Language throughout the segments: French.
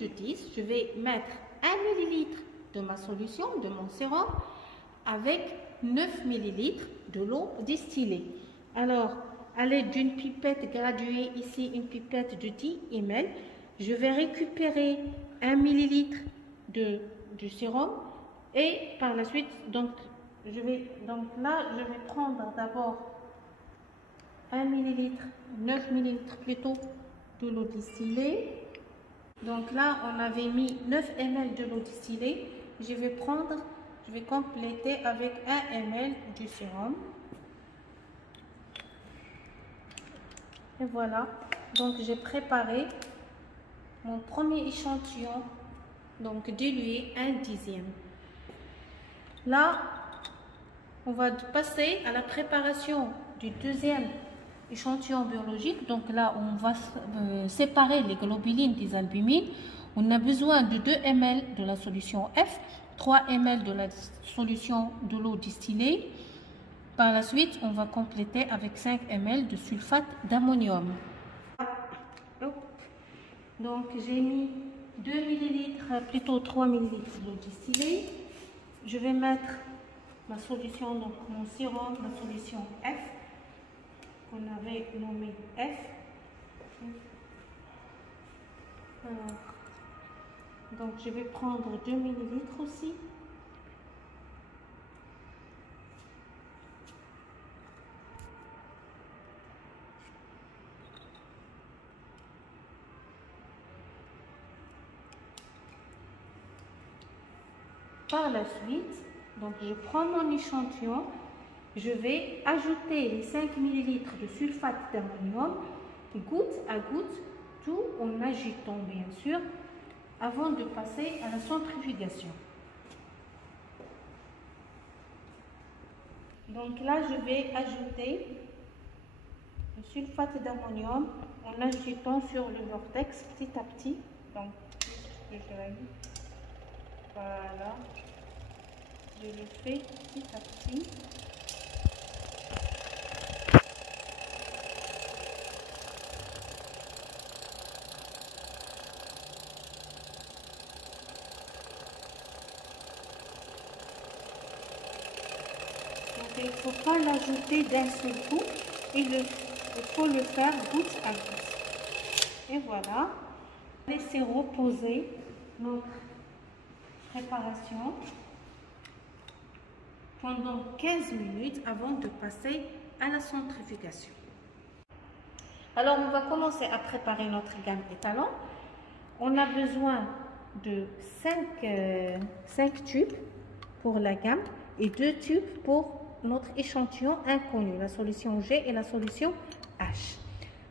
de 10, je vais mettre 1 millilitre de ma solution, de mon sérum, avec 9 millilitres de l'eau distillée. Alors, à l'aide d'une pipette graduée, ici une pipette de 10 ml, je vais récupérer 1 millilitre du sérum et par la suite, donc je vais prendre d'abord 1 millilitre, 9 millilitres plutôt de l'eau distillée. Donc là, on avait mis 9 ml de l'eau distillée. Je vais compléter avec 1 ml du sérum. Et voilà, donc j'ai préparé mon premier échantillon, donc dilué 1/10. Là, on va passer à la préparation du deuxième échantillon biologique. Donc là, on va séparer les globulines des albumines. On a besoin de 2 ml de la solution F, 3 ml de la solution de l'eau distillée. Par la suite, on va compléter avec 5 ml de sulfate d'ammonium. Donc, j'ai mis 2 ml, plutôt 3 ml d'eau distillée. Je vais mettre ma solution, donc mon sérum, la solution F, qu'on avait nommé F. Alors, donc, je vais prendre 2 ml aussi. Par la suite, donc je prends mon échantillon, je vais ajouter les 5 ml de sulfate d'ammonium, goutte à goutte, tout en agitant bien sûr, avant de passer à la centrifugation. Donc là, je vais ajouter le sulfate d'ammonium en agitant sur le vortex petit à petit. Donc, voilà, je le fais petit à petit. Donc il ne faut pas l'ajouter d'un seul coup, il faut le faire goutte à goutte. Et voilà, laissez reposer notre préparation pendant 15 minutes avant de passer à la centrifugation. Alors, on va commencer à préparer notre gamme étalon. On a besoin de 5 tubes pour la gamme et 2 tubes pour notre échantillon inconnu, la solution G et la solution H.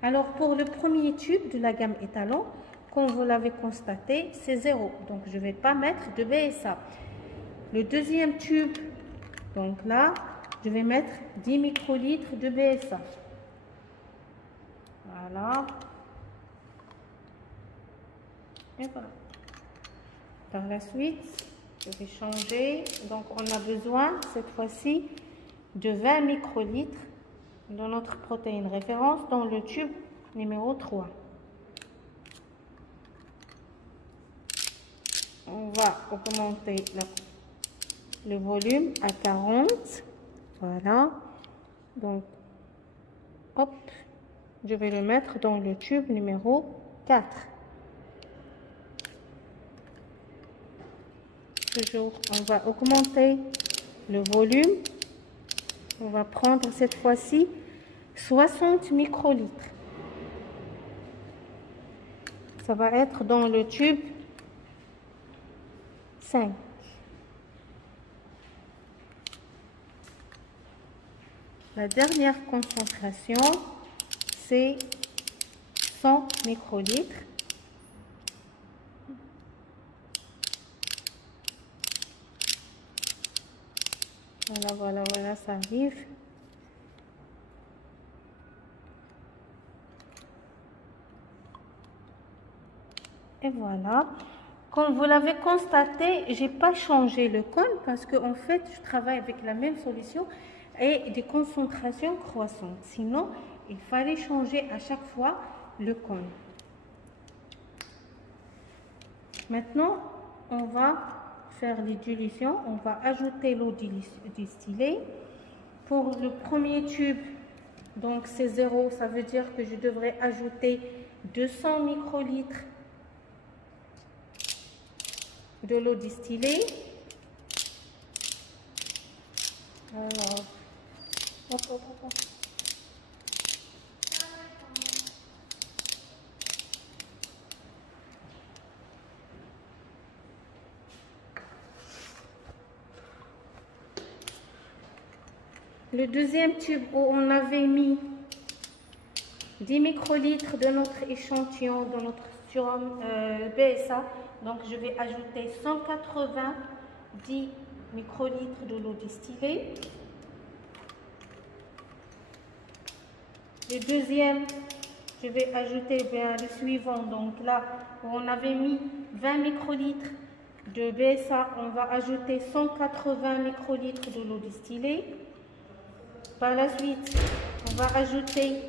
Alors, pour le premier tube de la gamme étalon, comme vous l'avez constaté, c'est 0. Donc, je ne vais pas mettre de BSA. Le deuxième tube, donc là, je vais mettre 10 microlitres de BSA. Voilà. Et voilà. Par la suite, je vais changer. Donc, on a besoin, cette fois-ci, de 20 microlitres de notre protéine référence dans le tube numéro 3. On va augmenter le volume à 40. Voilà. Donc, hop, je vais le mettre dans le tube numéro 4. Toujours, on va augmenter le volume. On va prendre cette fois-ci 60 microlitres. Ça va être dans le tube 5. La dernière concentration, c'est 100 microlitres. Voilà, ça arrive. Et voilà. Comme vous l'avez constaté, je n'ai pas changé le cône parce qu'en fait, je travaille avec la même solution et des concentrations croissantes. Sinon, il fallait changer à chaque fois le cône. Maintenant, on va faire les dilutions. On va ajouter l'eau distillée. Pour le premier tube, donc c'est 0, ça veut dire que je devrais ajouter 200 microlitres de l'eau distillée. Alors, hop, hop, hop. Le deuxième tube où on avait mis 10 microlitres de notre échantillon, de notre sérum BSA, donc je vais ajouter 190 microlitres de l'eau distillée. Le deuxième, je vais ajouter le suivant, donc là où on avait mis 20 microlitres de BSA, on va ajouter 180 microlitres de l'eau distillée. Par la suite, on va ajouter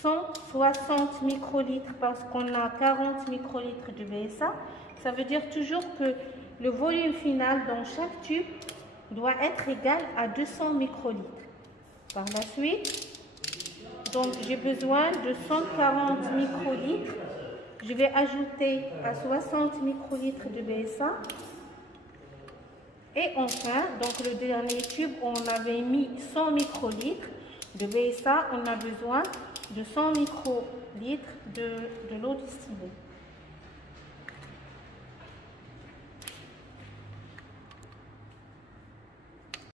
160 microlitres parce qu'on a 40 microlitres de BSA. Ça veut dire toujours que le volume final dans chaque tube doit être égal à 200 microlitres. Par la suite, donc j'ai besoin de 140 microlitres. Je vais ajouter à 60 microlitres de BSA. Et enfin, donc le dernier tube, on avait mis 100 microlitres de BSA. On a besoin de 100 microlitres de l'eau distillée.